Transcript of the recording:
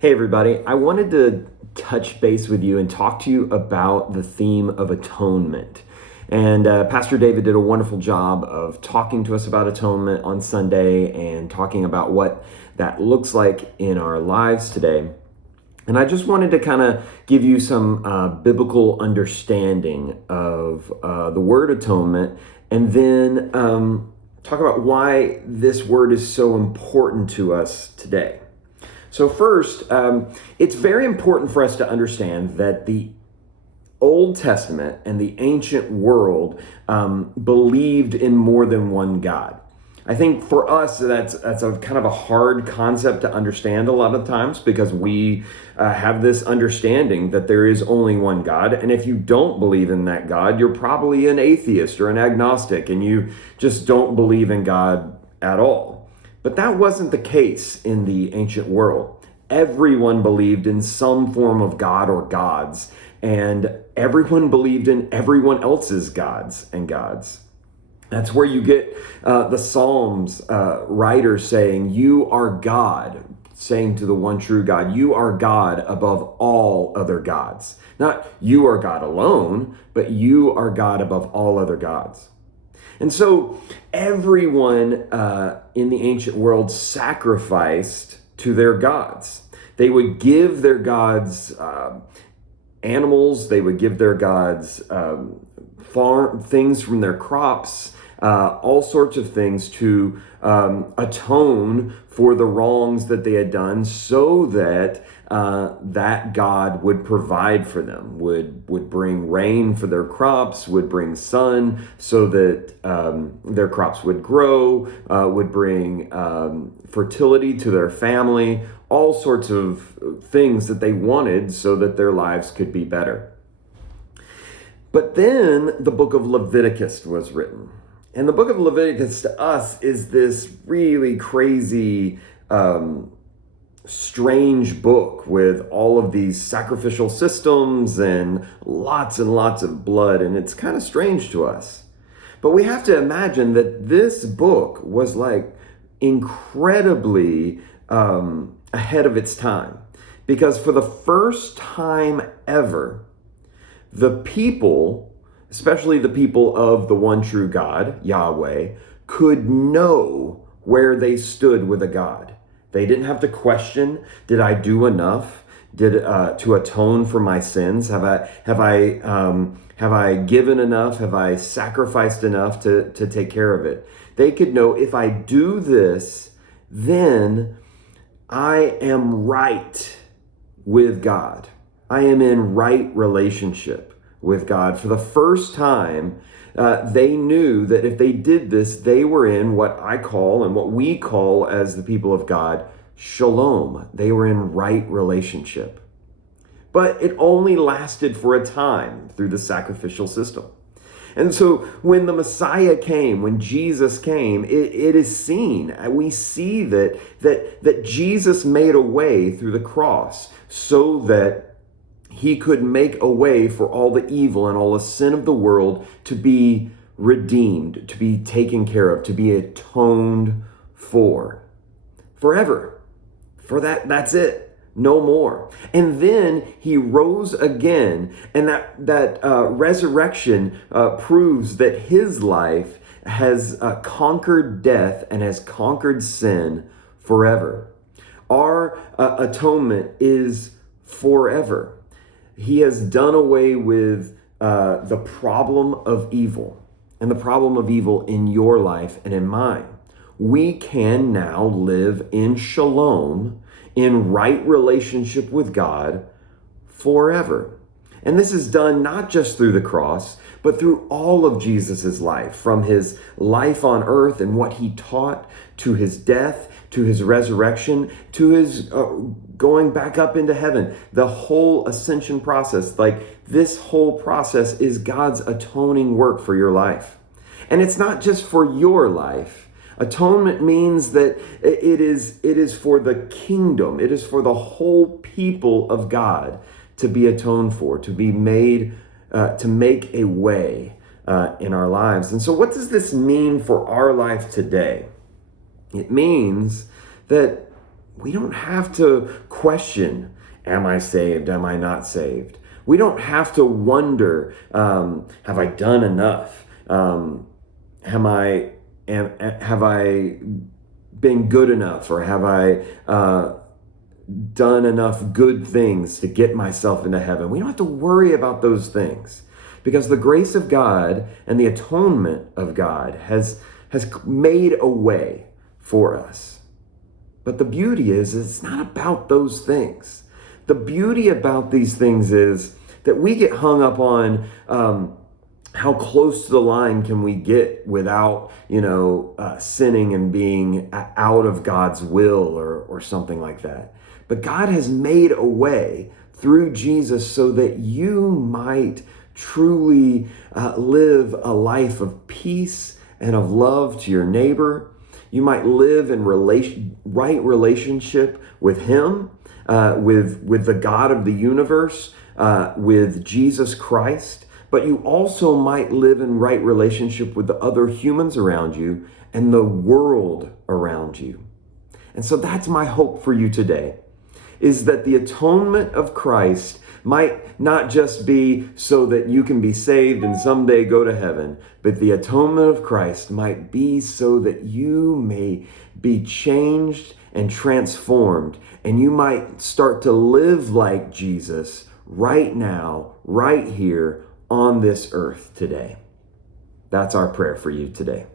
Hey, everybody. I wanted to touch base with you and talk to you about the theme of atonement. And Pastor David did a wonderful job of talking to us about atonement on Sunday and talking about what that looks like in our lives today. And I just wanted to kind of give you some biblical understanding of the word atonement and then talk about why this word is so important to us today. So first, it's very important for us to understand that the Old Testament and the ancient world believed in more than one God. I think for us, that's a kind of a hard concept to understand a lot of times because we have this understanding that there is only one God. And if you don't believe in that God, you're probably an atheist or an agnostic and you just don't believe in God at all. But that wasn't the case in the ancient world. Everyone believed in some form of God or gods, and everyone believed in everyone else's gods and gods. That's where you get the Psalms writers saying, "You are God," saying to the one true God, "You are God above all other gods." Not you are God alone, but you are God above all other gods. And so everyone in the ancient world sacrificed to their gods. They would give their gods animals, they would give their gods farm things from their crops, all sorts of things to atone for the wrongs that they had done so that that God would provide for them, would bring rain for their crops, would bring sun so that their crops would grow, would bring fertility to their family, all sorts of things that they wanted so that their lives could be better. But then the book of Leviticus was written. And the book of Leviticus to us is this really crazy, strange book with all of these sacrificial systems and lots of blood. And it's kind of strange to us. But we have to imagine that this book was like incredibly ahead of its time. Because for the first time ever, the people, especially the people of the one true God, Yahweh, could know where they stood with a God. They didn't have to question, did I do enough? To atone for my sins? Have I given enough? Have I sacrificed enough to take care of it? They could know, if I do this, then I am right with God. I am in right relationship with God. For the first time, they knew that if they did this, they were in what I call and what we call as the people of God, shalom. They were in right relationship. But it only lasted for a time through the sacrificial system. And so when the Messiah came, when Jesus came, it is seen. We see that Jesus made a way through the cross so that he could make a way for all the evil and all the sin of the world to be redeemed, to be taken care of, to be atoned for forever. For that's it. No more. And then he rose again, and that resurrection proves that his life has conquered death and has conquered sin forever. Our atonement is forever. He has done away with the problem of evil and the problem of evil in your life and in mine. We can now live in shalom, in right relationship with God forever. And this is done not just through the cross, but through all of Jesus's life, from his life on earth and what he taught, to his death, to his resurrection, to his going back up into heaven. The whole ascension process, like this whole process is God's atoning work for your life. And it's not just for your life. Atonement means that it is for the kingdom. It is for the whole people of God to be atoned for, to be made, to make a way in our lives. And so what does this mean for our life today? It means that we don't have to question, am I saved? Am I not saved? We don't have to wonder, have I done enough? Have I been good enough? Or have I done enough good things to get myself into heaven? We don't have to worry about those things, because the grace of God and the atonement of God has made a way for us. But the beauty is, it's not about those things. The beauty about these things is that we get hung up on how close to the line can we get without, sinning and being out of God's will or something like that. But God has made a way through Jesus so that you might truly live a life of peace and of love to your neighbor. You might live in right relationship with Him, with the God of the universe, with Jesus Christ. But you also might live in right relationship with the other humans around you and the world around you. And so that's my hope for you today, is that the atonement of Christ might not just be so that you can be saved and someday go to heaven, but the atonement of Christ might be so that you may be changed and transformed, and you might start to live like Jesus right now, right here on this earth today. That's our prayer for you today.